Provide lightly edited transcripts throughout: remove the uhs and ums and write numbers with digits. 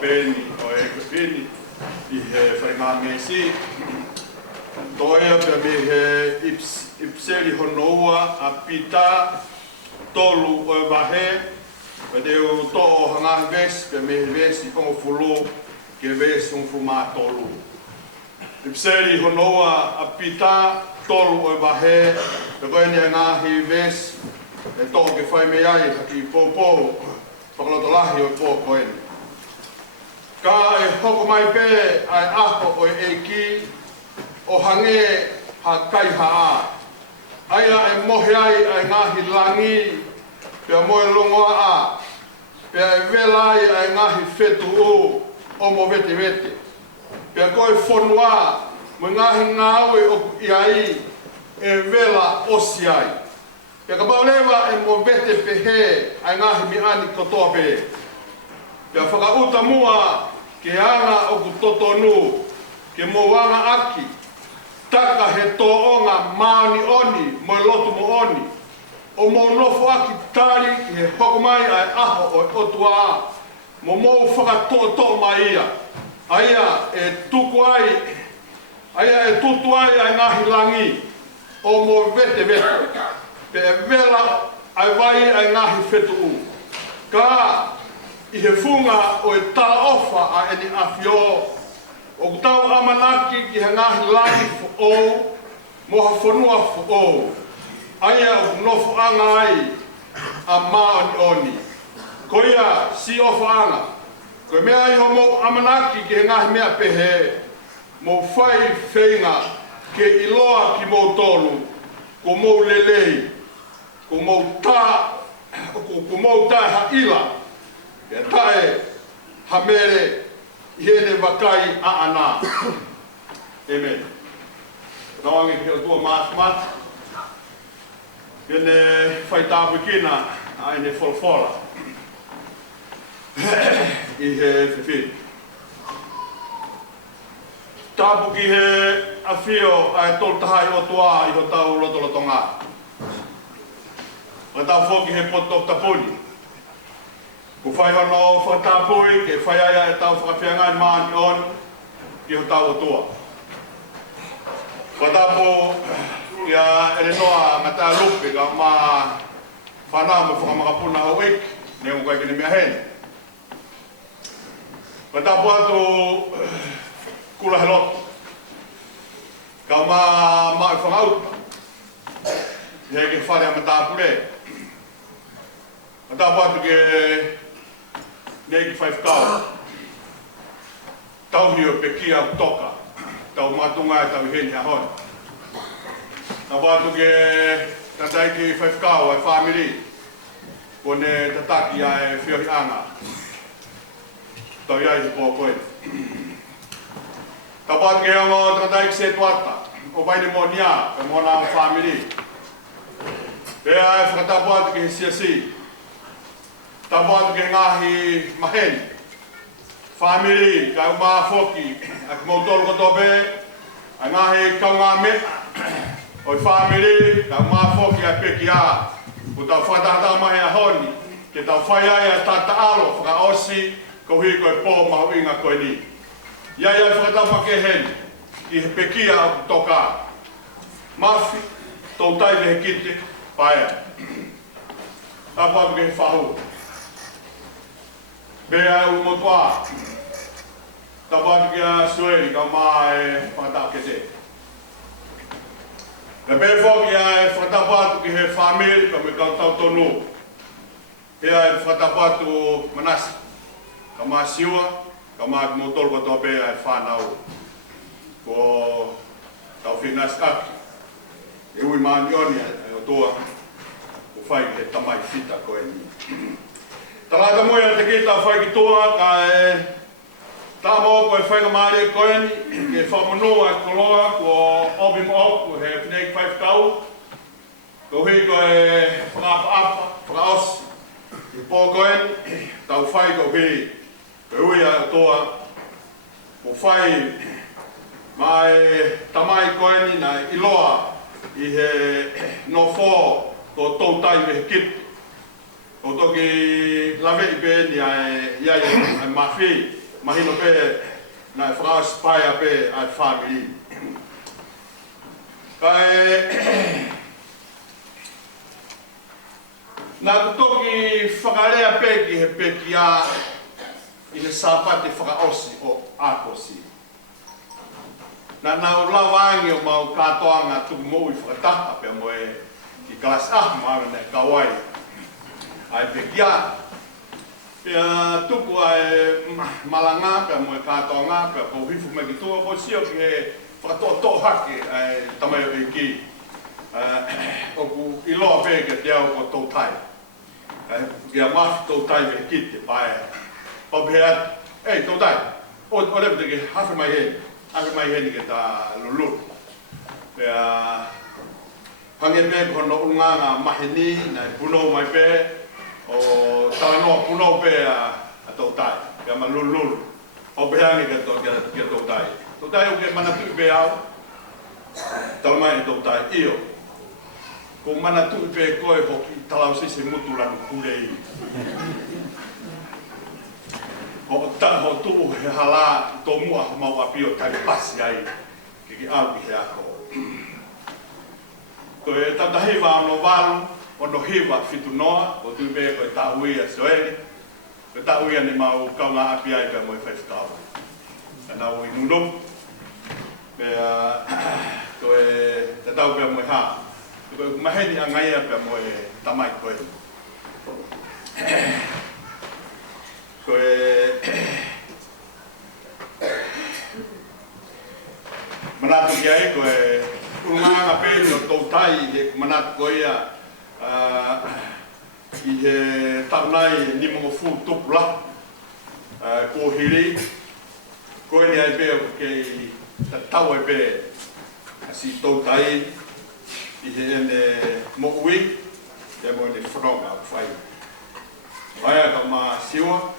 beni o e kufini I he whainga mesi. Toea pe me he ipseli honoua a pita tolu o e wahe. Pe te o to o hanga ves pe me ves I kongo fulu ke ves un fuma tolu. Ipseli honoua a pita tolu o e wahe. Pe koe ni ngahi ves e to ke whai me ai haki popo. Whakalotolahi o po koe ni. Ka e hoko mai pe ai aho o e ki o hange ha kai ha a. Aia e mohe ai ai ngahi langi pia moe longoa a. Pia e vela ai ai ngahi whetu o mo vete vete. Pia koe whonua mo ngahi ngāwe o iai e vela osi ai. Pia ka paulewa e mo vete pehe ai ngahi mi ani kotoa pehe. Pia whakauta mua ke anga o ku totonu, ke mo wanga aki, taka he toonga maoni oni, mo lotu mo oni, o mo nofo aki tari ki he hoko mai ai aho o otua, mo whakatoto mai ia. Aia e tuku ai ngahi langi, o mo vete vete, pe e vela ai vai ai ngahi whetu. Ka I he funga o e tā ofa a eni awhio. O kutau amanaki ki he ngahi langi fo mo ha whanua fo Aia o nofo anga ai a maoni oni. Koia si ofa anga. Koe mea I homo amanaki ki he ngahi mea pehe. Mo whai whenga ke iloa ki mo tolu. Ko mo lelei. Ko mo tā ha ila. Pea tae ha mere hiene wakai a ana. Amen. Nawangi ki o tua mat. Hiene whai tāpu kina a ene wholwhola. I he whiwhi. Tāpu ki he awhio a e toltahai o tua I ho tau lotolotonga. Ma tau whoki he poto tapuni. Ko whai hono whakatapui, ke whai aia e tau whakawhianga I maani on, ki ho tau atua. Whatapu, ia ere noa ngata lupe, ka ma whanau mo whakamakapuna ho ik, ne unga kai kene mea hen. Whatapu atu kula he loto. Ka ma I whangauta, he ke whare a matapure. Whatapu atu ke nei ki whaifkau. Tau hio pe kia toka. Tau matunga e tau heni a hoi. Na wātu ke tatai ki whaifkau ai whamiri. Ko ne tataki ai whiohi anga. Tau iai hi pō koe. Ta wātu ke ongo tatai ki se tuata. O waine mo nia, pe mona o whamiri. Pea e whakatapu atu ki he siasi. Ta wātu ke ngahi maheni. Whamiri, ka uma whoki, a ki mautolu kotope, a ngahi kaunga me. Oi whamiri, ka uma whoki a peki a. Ko tau whatahata mahi a honi, ke tau whai ai a tata alo, whaka osi, ko hui koe pō mahu inga koe ni. Iai ai whakatau make heni, ki he peki a toka. Mafi, tau tai he kite, paea. Ta wātu ke he whahu. Bea u motoa. Ta wātu ki a sueri ka maa e whakatau ke te. Na bea whoki a e whakatau wātu ki he whamiri ka me kautau tonu. Bea e whakatau wātu manasi. Ka maa siua, ka maa ki motolu katoa bea e whanau. Ko tau whinasi aki. E ui maani oni e o toa. Ko whai ki he tamai whita koe ni. Talata moia te ki tau whai ki toa ka e tāmo koe whainga maari e koe ni ke whamonua e koloa ko obi mo ko he whinei whaifkau ko hui koe whakapa, whakaosi i pō koe ni tau whai ko hui koe ui a toa ko whai mai tamai koe ni na iloa I he no fō ko tau tai me he kipu. O toki lawe I pe ni ai mafi mahino pe na France paia pe a family. Na toki whakalea pe ki he pe ki a i he sapate whakaosi o akosi. Na nau lawangi o mau katoanga tuku mou i whakataha pe mo e ki kalas maana ne kawai. Ai pe ki a pia tuku ai malanga pe mo e katoanga pe ko hifu me ki tua po sio ki he whakatoto hake ai tamai o e ki. Oku iloa pe ke te au ko tautai. Kia mafi tautai me kite pae. Pau pehea, ei tautai, o lewe te ke hafe mai he ni ke ta lulu. Pea, hange me kono unganga mahini, na punou mai pe, o talanoa punou pe a tautai, pea ma lulu. Pau pehea ni ke tautai. Tautai o ke manatu pe au, talamai tautai iyo. Ko mana tu pe koe hoki talau se mutu lanu kurei. Ho ta ho tu he hala to mua mau apio tai pasi ai ki au ki ako. Ko e tata hiva no valu ono hiva fitu noa o tu pe ko ta ui a soe. Ko ta ui ni mau kaunga api ai pe mo fes tau. Ana ui nunu. Pe ko e tata pe mo ha. Ko maheni angai pe mo e tamai koe. Ko e manatu ki ai ko e urunganga pe no tautai he manatu ko ia i he taunai ni mo fu tupula ko hiri ko ni ai pe ke tau e pe asi tautai i he ene mo ui e mo ne whanonga whai. Aia ka ma siwa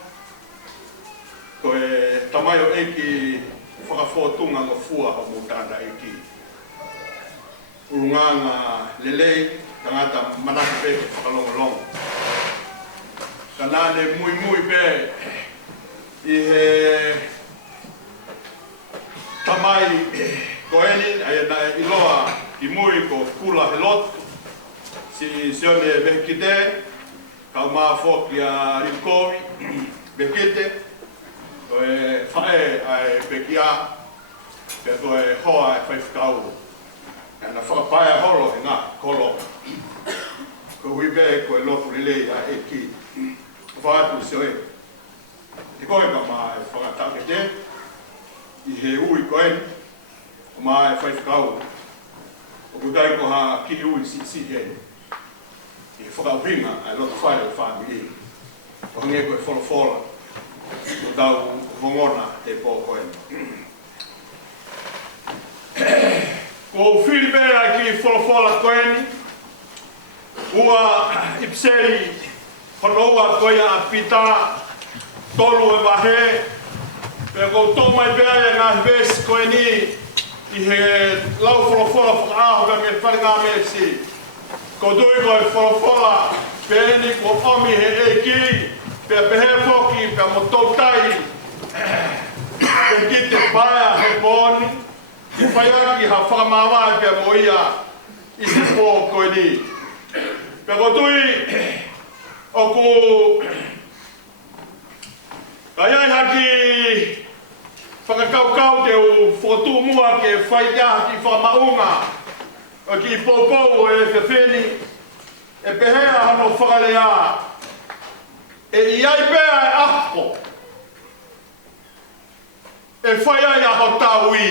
ko e tamai o eki whakawhotunga no fua o mo tata eki. Urunganga lelei tangata manaka pe whakalongolongo. Ka nane mui pe i he tamai ko eni aia na iloa i mui ko kula he lot si sione vekite ka ma foki a rikomi vekite ko e fae ai vekia pe ko e hoa e fai whakau na whakapaia holo e ngā kolo ko huibe ko e lofu lilei a e ki whaatu sioe te koe ka ma e whakatake te i he ui koe ma e fai whakau o kutai ko ha ki ui si he i whakauhinga ai lotu whai o whamiri o hange koe wholofola o tau hongona te pō koe ko whiribe ai ki wholofola koe ni ua ipseri honoua koe a pita tolu e wahe pe ko tō mai bea ngā hivesi koe ni i he lau wholofola whakaaho pe me wharinga me si. Ko dui ko e wholofola pe ni ko omi he eki pe pehe foki pe mo tautai pe ki te paia he pōni i whaiaki ha whakamawai pe mo ia i se pō koe ni. Pe ko dui o ku ka iai haki whakakaukau te o whotu mua ke whaiaha ki whamaunga o ki pōpou e whewheni e pehea hano whakalea e iai pēa e aho e whaiai aho tāui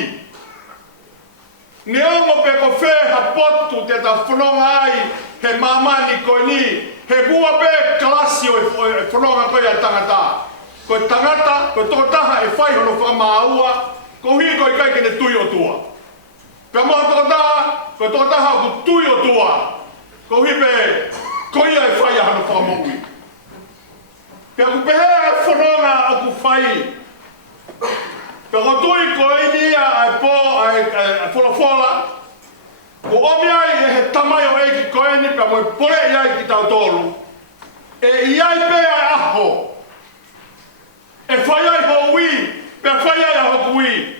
ne ongo pe ko wheha potu te ta whanonga ai he mamani koe ni he bua pe kalasi o e whanonga koe a tangata ko tangata, ko totaha e whai hono whakamaua, ko hui ko i kai kene tui o tua. Pea moa totaha ko tui o tua, ko hui pe ko ia e whai hano whakamoui. Pea ku pehea e whanonga o ku whai. Pea ko tui ko e nia ai pō ai wholofola, ko omi ai e he tamai o eiki ko e ni pea mo e pore iai ki tau tolu. E iai pea e aho. e whai ai ho ui, pe whai ai ho kui.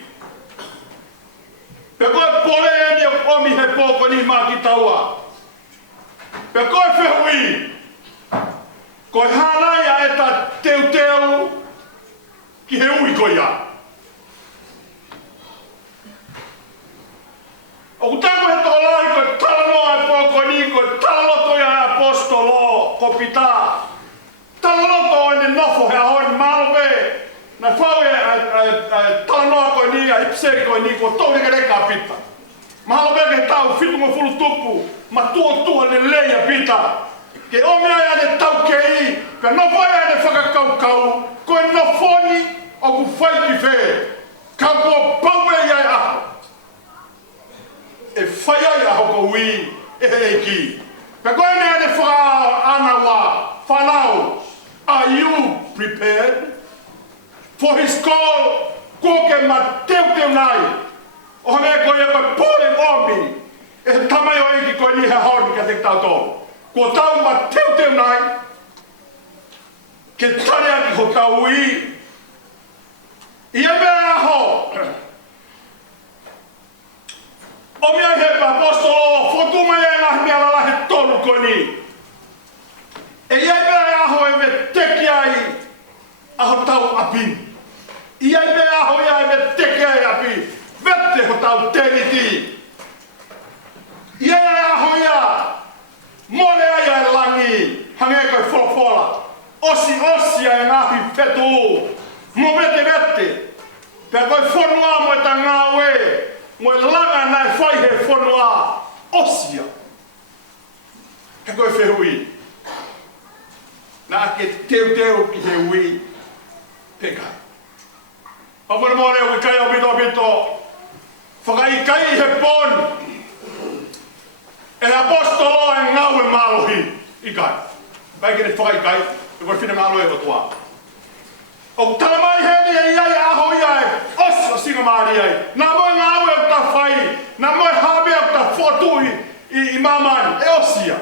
Pe koe pole e ni o omi he pōko ni mā ki taua. Pe koe whehui, koe hānai a e ta teu ki he ui koe ia. O kutako he tōlahi koe talanoa e pōko ni, koe talanoto ia e apostolo, ko pita. Talanoto e ne nofo he ahoi malope, na whau e talanoa koe ni, a ipseri koe ni, ko tō reka pita. Malope ke tau whitunga fulu tupu, ma tua ne leia pita. Ke omea ia ne tau kei, ka nofo ia ne whakakaukau, koe nofoni o ku whai ki whē. Ka kua pau e ia e aho. E whai ai aho ko ui e he ki. Ka koe nea ne ana wā, whanau. Are you prepared for his call? Ko ke ma teu nai. O me koe e koe pōre omi. E he tamai o eki koe ni he haori ka te tau tō. Ko tau ma teu nai. Ke tare aki ho tau ui. Ia mea aho. O mea he apostolo, fotu mai e ngahi mea lala he tonu koe ni. E ia mea aho e me teki ai aho tau api. Ia mea aho ia e me teki ai api. Vete ho tau teniti. Ia aho ia. Mole ai e langi. Hange koe wholofola. Osi ai ngahi whetu. Mo vete. Pea koe whonua mo e ta ngāwe. Mo e langa nai whai he whonua. Osia. Pea koe whehui. Nā ke teu ki he ui. Pekai. Pawhana mōre o kai o bito. Whakai kai he pon. E apostolo e ngau e mālohi. I kai. Pai kene whakai kai. E koe whina mālo e watua. O talamai he ni e iai aho iai. Os o singa maari ai. Nā moe ngau e o ta whai. Nā moe hawe o ta whotui i mamani. E osia.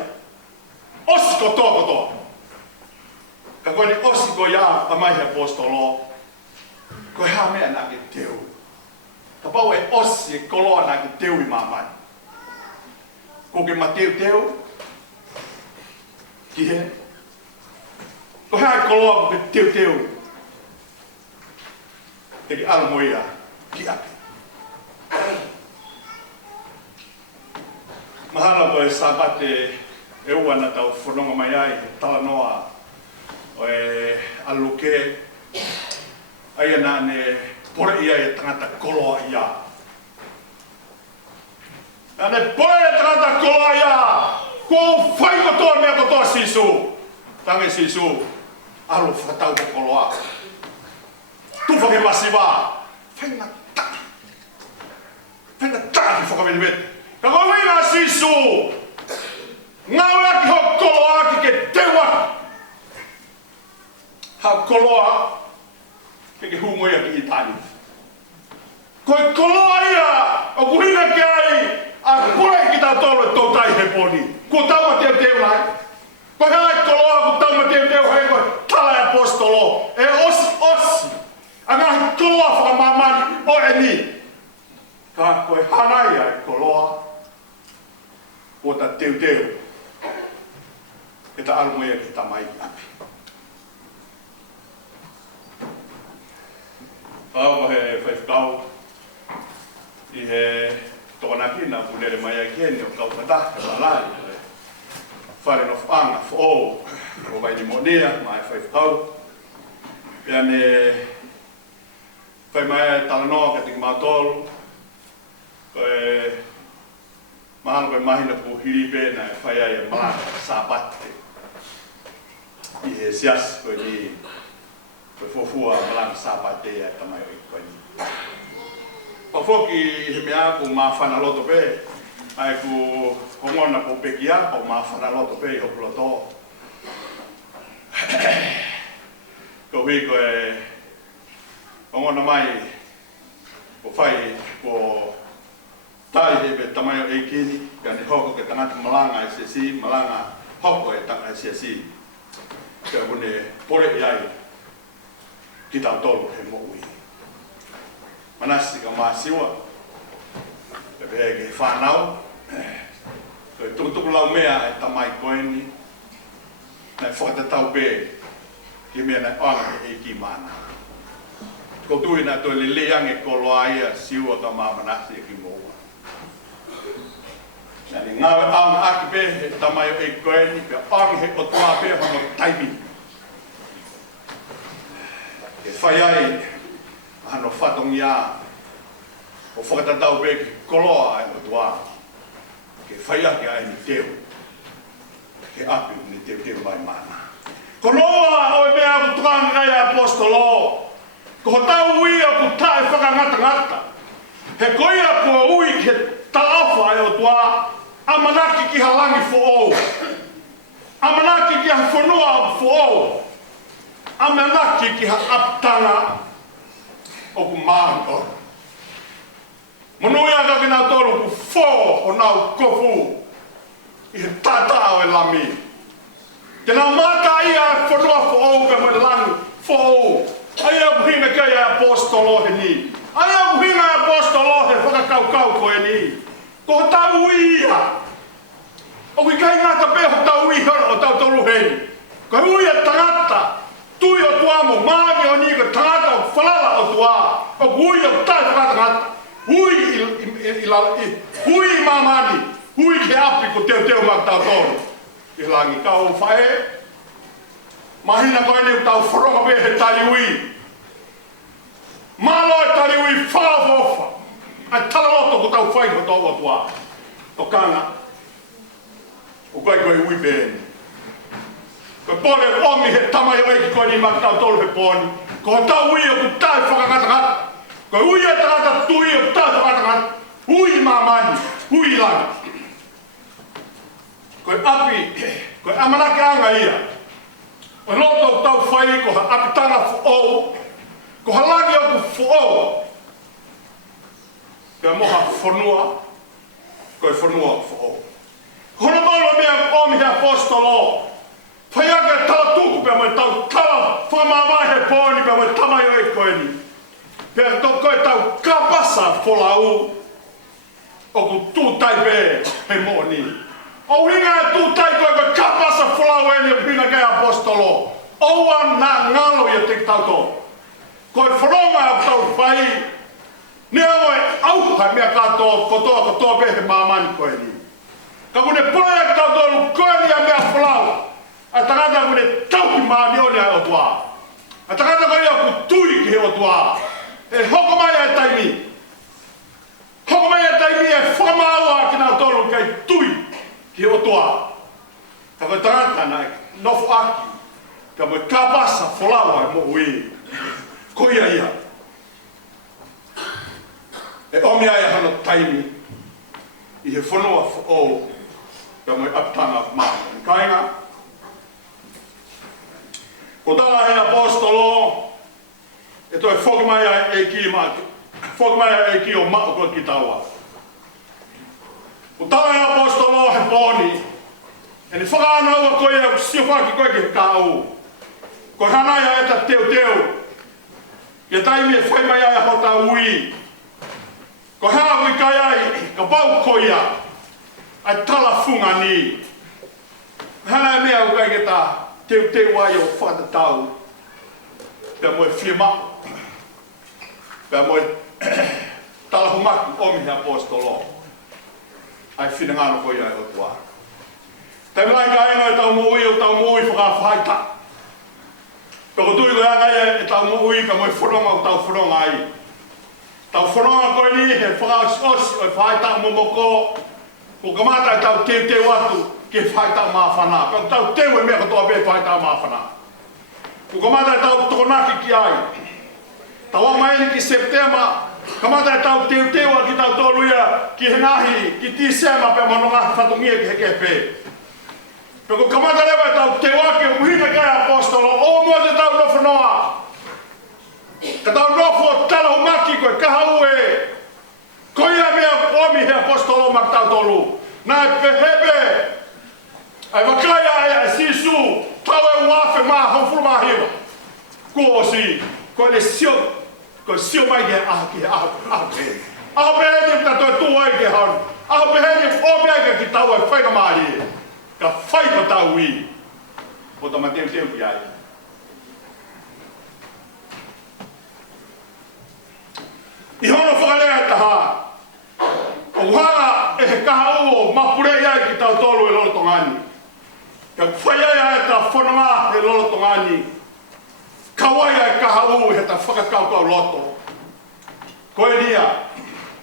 Os kotoa. Ka koe ni osi ko ia a mai he apostolo. Koe ha mea nā ke teu. Ka pau e osi e koloa nā ke teu i mamai. Ko ke ma teu. Ki he. Ko hea e koloa ko ke teu. Te ki ala moia. Ki api. Mahana koe sabate e ua na tau whanonga mai ai. Talanoa. O e aluke ai ana ne pore ia e tangata koloa ia. Ane pore e tangata koloa ia. Ko whai kotoa mea kotoa sisu. Tange sisu. Alo whatau ko koloa. Tufa ke masiwa. Whainga taki. Whainga taki whakawiniwete. Ka koe wina sisu. Ngau aki ho koloa ki ke tewa. Ha koloa ke hungo ia ki itani. Koe koloa ia o kuhina ke ai a pore ki tau tolo e tō tai he poni. Ko tau ma teu nai. Koe hai koloa ko tau ma teu hei koe tala e apostolo. E osi. A ngahi koloa whakamamani o e ni. Ka koe hanai ai koloa ko ta teu. E ta alu moia ki ta mai api. Pau he whaifkau i he tōnaki na punere mai ai kene o kau kata he malai. Whare no whanga whō o vai ni monia mai whaifkau. Pea ne whai mai ai talanoa ka tiki mātolu. Koe mahalo koe mahina pu hiripe na e whai ai e malaka sāpate. I he sias koe ni koe fofua malanga sāpate e tamai o i koe ni. Pafoki he mea ku maa whanaloto pe, ai ku hongona po pekia o maa whanaloto pe i hopuloto. Ko hui koe hongona mai ko whai ko tai he pe tamai o eikini, ka ni hoko ke tangata malanga e sesi, malanga hoko e tangata e sesi. Ka hune pore i ai. ki tau tolu he mo ui. Manasi ka masiwa. Pepe ke whanau. Koe tukutuku lau mea e tamai koe ni. Nai whakatatau pe. Ki mea nai oanga e ki mana. Ko tui na toi le leange koloa ia siwa ka maa manasi e ki moua. Nani ngawe aunga aki pe he tamai o e koe ni. Pea oangi he otua pe hongo taimi. Ke whai ai. Ano whatongi a. O whakatatau pe ki koloa e otua. Ke whaia ki ai ni teo. Ke api ni teo mai mana. Ko noa o e mea ku tukanga kai apostolo. Ko tau ui a ku tae whakangata. He koia ko ui ke taafa e o tua. Amanaki ki halangi fo ou. Amanaki ki ha whanua fo ou. Amanaki ki ha aptanga o ku mahi o. Monoi aga ki nā tolu ku fō o nau kofu i he tata o e lami. Ke nā mata ia whanua fo ou pe mo langi fo ou. Ai au hinga kai a apostolo he ni. Ai au hinga a apostolo he whakakaukau ko e ni. Ko tau ia. O ki kai ngata pe ho tau ia o tau tolu hei. Ko ui a tangata. Tui o tuamo, maami o ni ko tangata o whalala o tua. O ui o tai whakatangata. Hui mamani, hui ke api ko teo matau tolu. I langi kau whae. Mahina koe ni tau wharonga pe he tari ui. Malo e tari ui whaawofa. Ai talaroto ko tau whai ko tau atua. O kanga. O koe koe ui pēni. Koe pone ongi he tamai o eki koe ni matau tolu he poni. Ko tau ui o ku tai whakakatangata. Koe ui e tangata tui o tai whakakatangata. Hui mamani, hui langi. Koe api, koe amanake anga ia. O loto tau whai ko ha apitanga fu'ou. Ko ha langi o ku fu'ou. Koe moha whanua. Koe whanua fu'ou. Hono tolo mea omi he apostolo. Whai ake tala tuku pia moe tau tala whamawai he pōni pia moe tamai o e koe ni. Pia to koe tau kapasa wholau. O ku tūtai pē he mōni. O hinga e tūtai koe koe kapasa wholau e ni o pina kai apostolo. Oua nā ngalo i a te tauto. Koe whanonga a tau whai. Nea moe auha mea katoa kotoa pē he mamani koe ni. Ka kune pole a tauto koe ni a mea wholau. A tangata kune tauki maani o ni a o tua. A tangata koe a ku tui ki he o tua. E hoko mai a taimi. Hoko mai a taimi e whamaua ki nā tolu kei tui ki o toa. Ka koe tangata nai, nofo aki. Ka moe kapasa wholaua e mo ui. Ko ia ia. E omi ai hano taimi. I he whanua o. Ka moe aptanga maa. Kainga. Ko tala he apostolo. E toi whoki mai ai e ki maa. Whoki mai ai e ki o maa koe ki taua. Ko tala he apostolo he pōni. E ni whakaanaua koe e sio whaki koe ki kāu. Ko hanai a eta teo. Ia taimi e whai mai ai a hota ui. Ko hea ui kai ai, ka bau koia. Ai tala funga ni. Hana e mea ukai ke tā teo ai o whatatau. Pea moe whiema. Pea moe tala humaki omi he apostolo. Ai whinangano koia ai o tua. Tai mai ka enga e tau mo ui o tau mo ui whakawhaita. Peko tui koe anga e tau mo ui ka moe whanonga o tau whanonga ai. Tau whanonga koe ni he whakaosi o e whaita momoko. Ko kamata e tau te watu ke whaita mawhana. Peko tau tewe mea katoa pe whaita mawhana. Ko kamata e tau tokonaki ki ai. Tau amaini ki Septemba. Kamata e tau tewa ki tau toluia ki hengahi ki Tisema pe mononga whatungia ki heke pe. Peko kamata lewa e tau tewa ki uhina kai apostolo. O mua te tau nofo noa. Ka tau nofo tala humaki koe kaha ue. Koia mea omi he apostolo mak tau tolu. Nā e pehebe. Ai wakaya ai e sisu. Tau e uafe maa honfuru maa hiwa. Ko o si. ko le sio mai ke a be ni ta to tu ai ke ha a be ni o me ke ki tau fai ka mari ka fai ko tau wi o ta matem tempo ai i hono whakalea taha o whanga e kaha o mapure ia ki tau tolu e lolo tongani ka whaia ia e ta whananga e lolo tongani kawaia e kaha o he ta whakakaukau loto ko e nia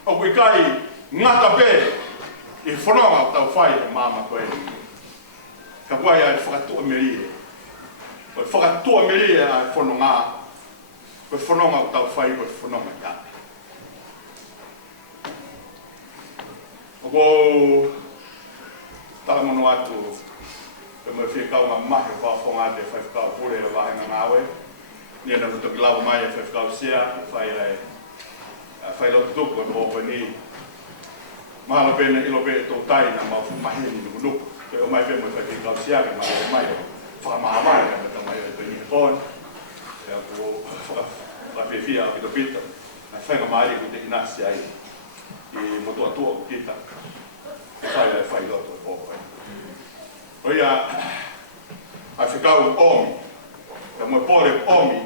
o kuikai ngata pe i whananga o tau whai e mama ko e ka waia e whakatua merie o e whakatua merie a e whananga ko e whananga o tau whai ko e whananga ia o tala mono atu e me whikau ngā mahi whawhonga te whaiwhikau pure e wahenga ngāwe ni ana kutoki lawa mai e whaiwhikau sea whai lotu tuku e mōko ni mahala pēne ilo pē tō tai na mau maheni nuku nuku ke o mai pē mo whaiwhikau sea ke mahala mai e whakamaha mai ka meta mai e tō ni pōn e a ko whaiwhia a pito pita na whainga mai ku te inasi ai i motua tua kita e whai loto e pōko e. O ia, a whikau omi, e moe pōre omi,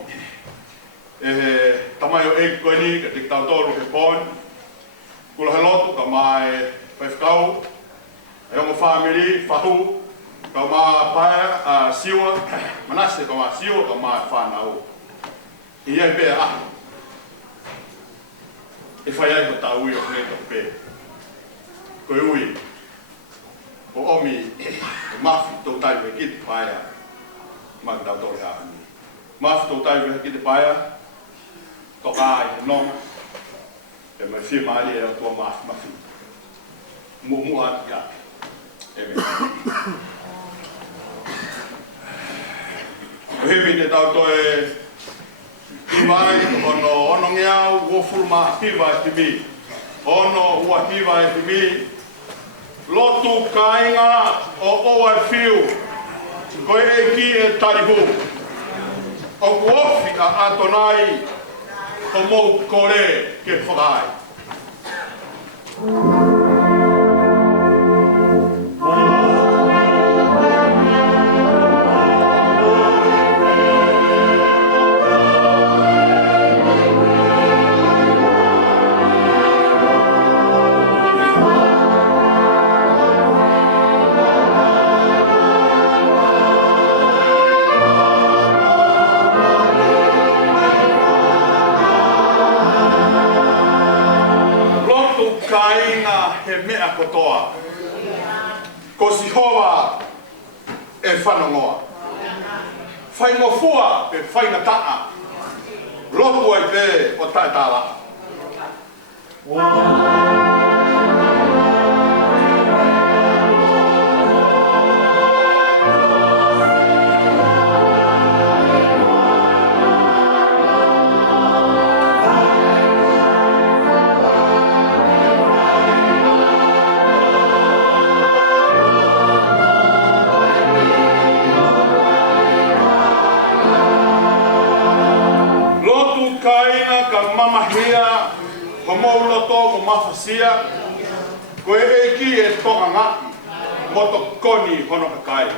e tamai o eki koe ni, ka te tau tōru he pōni, kula he lotu, ka mai whai whikau, e ongo whamiri, whahu, ka mai paia, siwa, manase ka mai siwa, ka mai whanau. I iai pēr ahu, e whai ai ko tau ui o hneto pē. Koe ui, o omi, e mafi tō tai e kite paia, maki tau tōre hāni. Mafi tō tai e kite paia, tō kāi e nonga, e mai whia maali e o tua mafi. Mua ati ati. E me. O hewi te tau tō e Iwai, ono ngeau, wofuru maa hiwa e timi. Ono ua hiwa e timi. Lotu kainga o oa whiu. Koe e ki e tarihu. O kuofi a atonai o mou kore ke whakai. Mea kotoa. Ko si hoa e whanongoa. Whaingofua pe whaingataa. Lotu ai pe o taetala. Mamahia, ko mauloto, ko mafasia, ko e ki e tonga ngaki, moto koni hono kakai.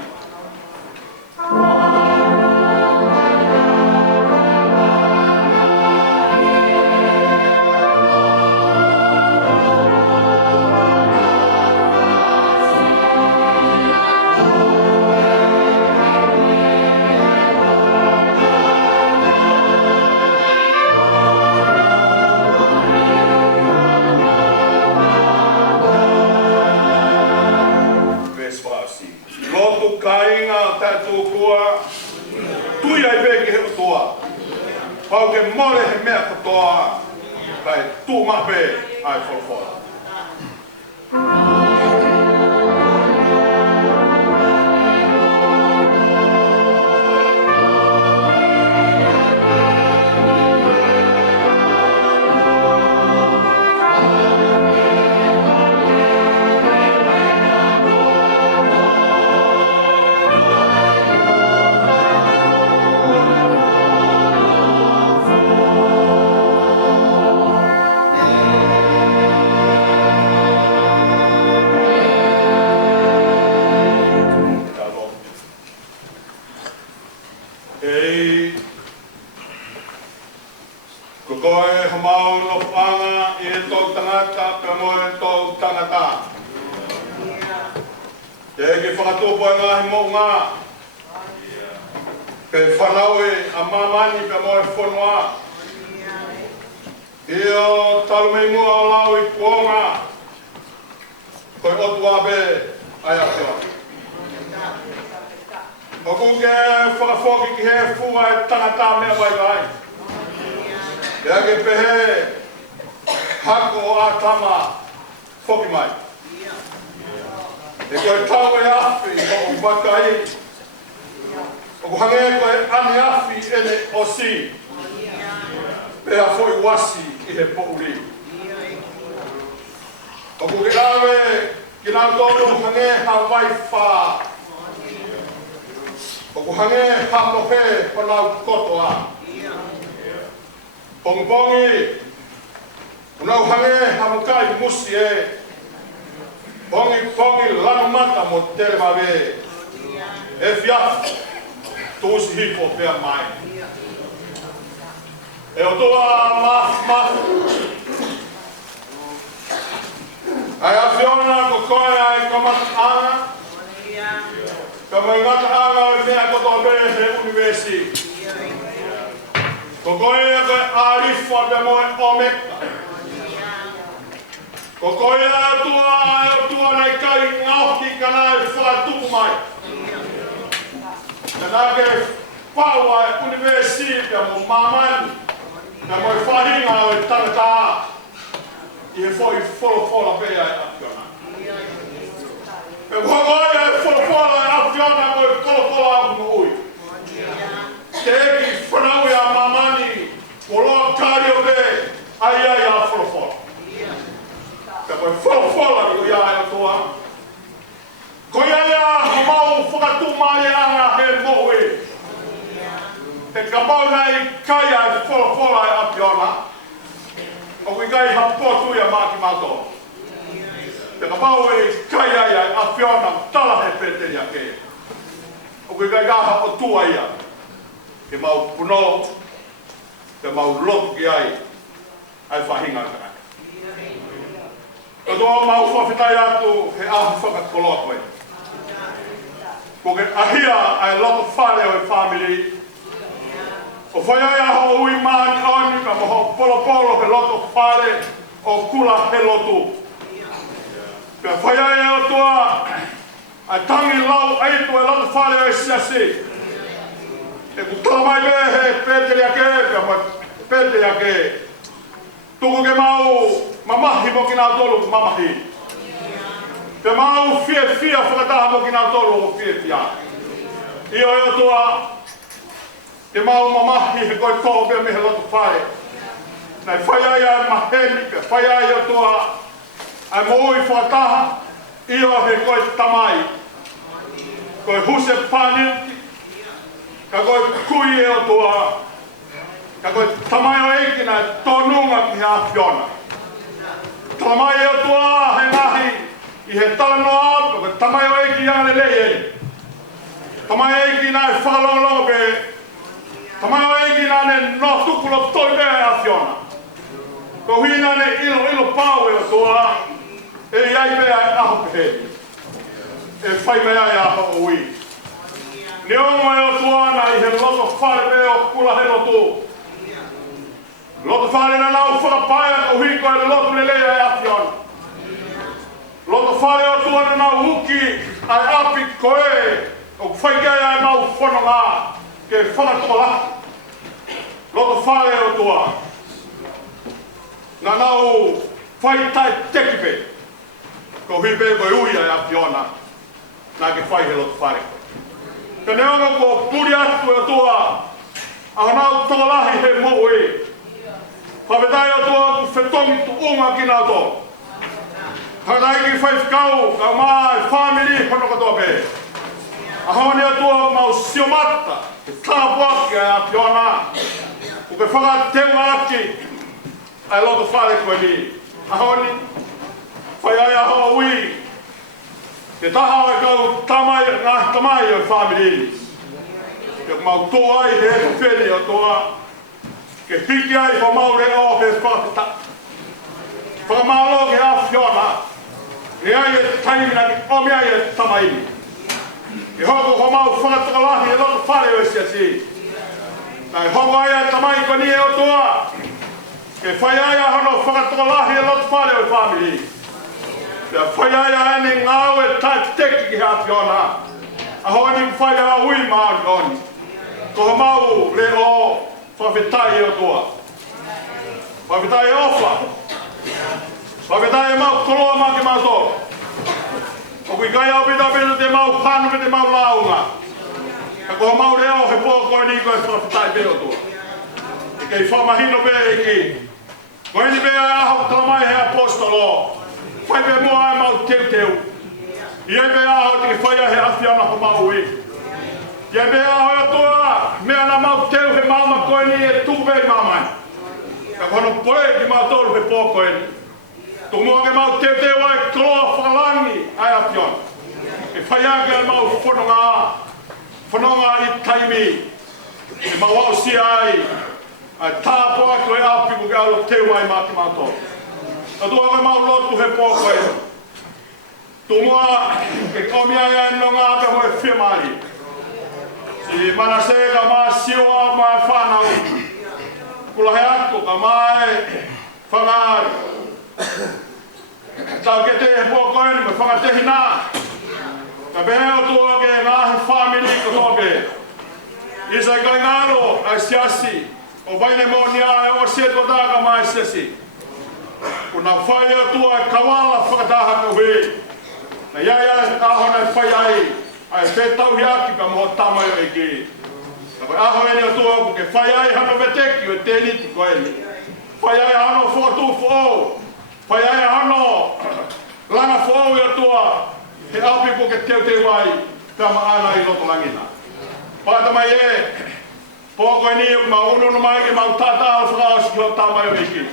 Tui ai peke he toa. Pau ke mole he mea katoa. Kai tū mape ai whawhora. whakatopo e ngahi mo ngā. Ke whanau e a mamani pe mo e whanua. Io talu mei mua o lau I kuonga. Koe otu abe ai atua. O kuke whakafoki ki he fua e tangata mea vai vai. Ea ke pehe hako o atama foki mai. E koe tau e afi o wakai. O kuhange koe ane afi ene o si. Pea foi wasi I he pouri. O kuke awe ki nā tōru hange Hawaii wha. O kuhange ha mohe o nau kotoa. Pongi unau hange ha mokai musi e. Pongi lanu mata mo tere mawe. E fiafu tūsi hipo pea mai. E o toa maf. Ai a Fiona ko koe ai kamat anga. Ka mai ngata anga o mea koto bere he universi. Ko koe a koe arifu a pe moe omeka. Ko koe a tua nei kai ngauki kana e whatuku mai. Ka ke whau ai universi pe mo mamani. Ka moe whahinga o e tangata. I he foi wholofola pea e Afiona. E whangai e wholofola e Afiona mo e wholofola aku mo ui. Te eki whanau e a mamani, ko loa kari o pe, ai a wholofola. Ka mo e wholofola I o ia e toa. Ko ia hamau whakatu mai anga he mo ui. E ka mauna I kai ai wholofola e Afiona. O kui kai hapotu ia maki mato. Te ka mau e kai ai a Fiona tala he pete ia ke. O kui kai gaha o tua ia. Ke mau puno, ke mau lotu ki ai whahinga kana. O toa mau whawhitai atu he ahu whakakoloa koe. Ko ke ahia ai loto whare o e family. O whaiai aho ui maani oni ka moho polo he loto whare o kula he lotu. Ka whaiai o toa a tangi lau aitu e loto whare o e siasi. E ku talamai me he pete ia ke, ka mo pete ia ke. Tuku ke mau mamahi mo ki nā tolu mamahi. Ke mau fia whakataha mo ki nā tolu o fia. Io e o toa Ke mau mamahi he koe tō pia me he loto whare. Nei whaiai ai maheni, ke whaiai o toa ai moui whataha, io he koe tamai. Koe huse pāniti, ka koe kui e o toa, ka koe tamai o eikina e tōnunga ki hea Fiona. Tamai e o toa he ngahi I he talanoa, ka koe tamai o eiki ane leie. Tamai eikina e whakalongo pe Tamai o eki nane no tukulo toi mea a Fiona. Ko hui nane ilo pau e o toa, e iai mea e aho pehe. E whai mea e aho o ui. Ni ongo e o toa na I he loto whare me o kula he loto. Loto whare na nau whakapaia o hui ko e loto lelea e a Fiona. Loto whare o toa na nau huki ai api koe o whaikai ai mau whanonga. Ke whakatola. Loto whare o toa. Nga nau whaitai tekipe. Ko hui pe koe ui ai a Fiona. Nā ke whai he loto whare. Ka neonga ko puri atu o toa. A nau tolahi he mo e. Whawhetai o toa ku whetongi tu unga ki nā toa. Whakatai ki whaifkau ka mai family whanokatoa pe. A haone o toa mau siomata. Tāpuaki a Fiona, ko ke whakatewa aki ai loto whare koe ni. Ahoni, whaiai aho ui, ke taha o e kau tamai o whamiri. Ke mau tō ai he wheni o toa, ke hiki ai wha maure o he whakata. Whakamalo ke a Fiona, e ai e taimina ki o mea e tamaini. I hoko ho mau whakatokalahi e loko whare o sia si. Nai hongo aia tamai ko ni e o toa. Ke whai aia hono whakatokalahi e loko whare o family. Pea whai aia ane ngāu e tāti teki ki hapi ona. A hoa ni whai a ui maari oni. Ko ho mau le o whawhetai e o toa. Whawhetai e ofa. Whawhetai e mau koloa ma ke mau tō. O kui kai au pita pita te mau pānu pe te mau launga. E ko ho mau le o he pōko e ni ko e whawhetai pe o toa. E kei whamahino pe e ki. Ko hini pe a aho talamai he apostolo. Whai pe mua e mau teu teu. Ia pe aho te ke whaia he awhiana ho mau e. Ia pe aho e toa. Mea na mau teu he mauma koe ni e tuwe mamai. Ka kono poe ki mau tolu he pōko e ni. Tō mua ke mau teu teu ai kloa whakalangi ai awhiana. E whaia ke mau whanonga i taimi. E mau au si ai. Ai tāpoa koe api ko ke alo teu ai mā ki mau tolu. A tua ke mau lotu he pōko e. Tō mua ke komia ia e nonga ke hoe whiamari. Si manase ka maa siwa maa whanau. Kula he ako ka maa e whangari. Tau ke te he pōko e ni me whangatehi nā. Ka behe o tua ke ngāhi whamiri ko toke. Isa kai ngaro ai siasi. O vaine mo ni a e o sieto tā ka maa e siasi. Kuna whai o tua e kawala whakataha ko hui. Na iai ai ahona e whai ai. Ai te tau hiaki ka moho tamai o e ki. Na koe aho eni o tua ko ke whai ai hano veteki o te niti ko eni. Whai ai hano whakatu whao. Whai ai hano langa whao i o tua. He api ko ke teu te wai. Tama ana i loto langina. Pāta mai e. Pōko eni o ma unu no mai ke mau tata al whakao ki o tamai o e ki.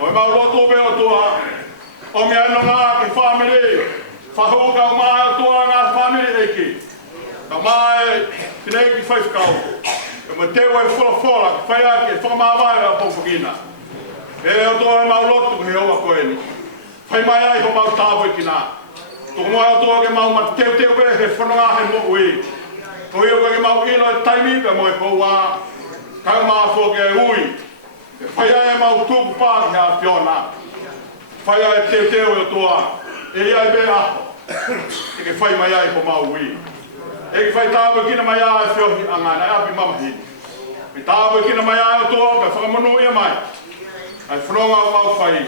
O mau loto pe o tua. O mea no ngā ke whamiri. Whahuka o maa o tua ngā whamiri eki. Ka maa e tinei ki whaifkau. E me tewa e whola ki whaiaki e whakamāwai a pōwhakina. E o tua e mau lotu ki hoa koe ni. Whai mai ai ho mau tāwai ki nā. Toko moa o tua ke mau ma teu teu e he whanonga he mo ui. Ko hio koe ke mau ino e taimi pe mo e pouā. Kau maa fō ke e ui. E whai ai e mau tūku pā ki hea whiona. Whai ai e teu teu e o tua. E ai be aho. E ke whai mai ai ko mau ui. E ke whai tāwe kina mai ai whiohi angana, e api mamahi. E tāwe kina mai ai o toa, pe whakamanu ia mai. Ai whanonga o mau whai.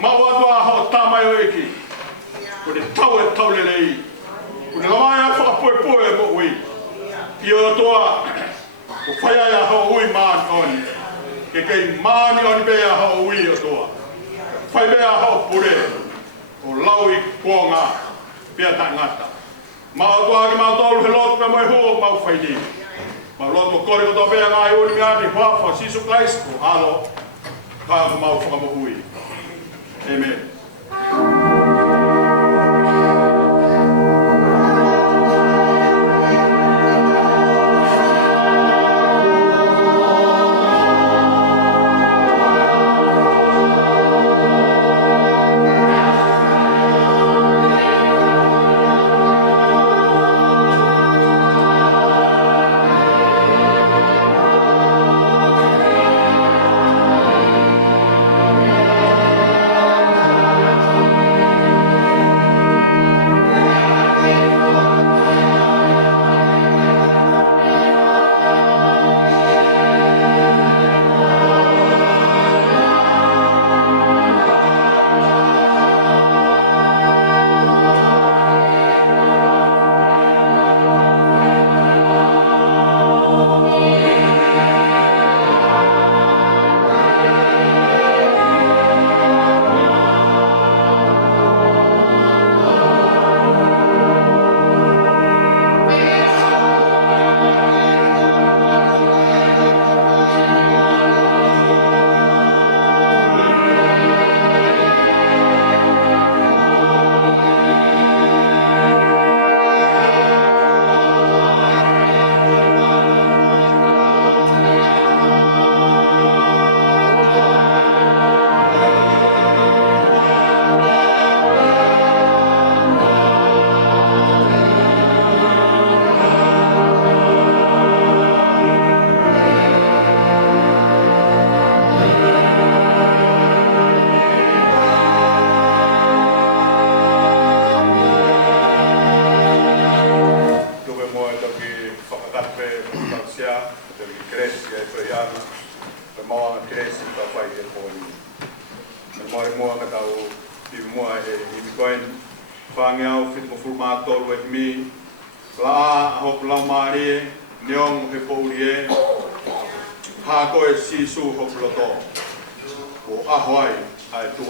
Mau atua aho tāmai o eki. Ko ne tau e tau lelei. Ko ne lamai ai whakapoe e mo ui. I o toa, ko whai ai aho ui maani oni. Ke kei maani oni be aho ui o toa. Whai be aho pure. O laui kuonga pia tangata. Mau toa ki mau tolu he lotu pe mai huo mau whaini. Mau lotu kori koto pia ngai uri ngāti huafa sisu Christ ko alo. Kāku mau whakamohui. Amen. ngau fit mo fulma tolu e mi la hop la mari nyong he poulie ha ko e sisu hop loto o ahoi ai tu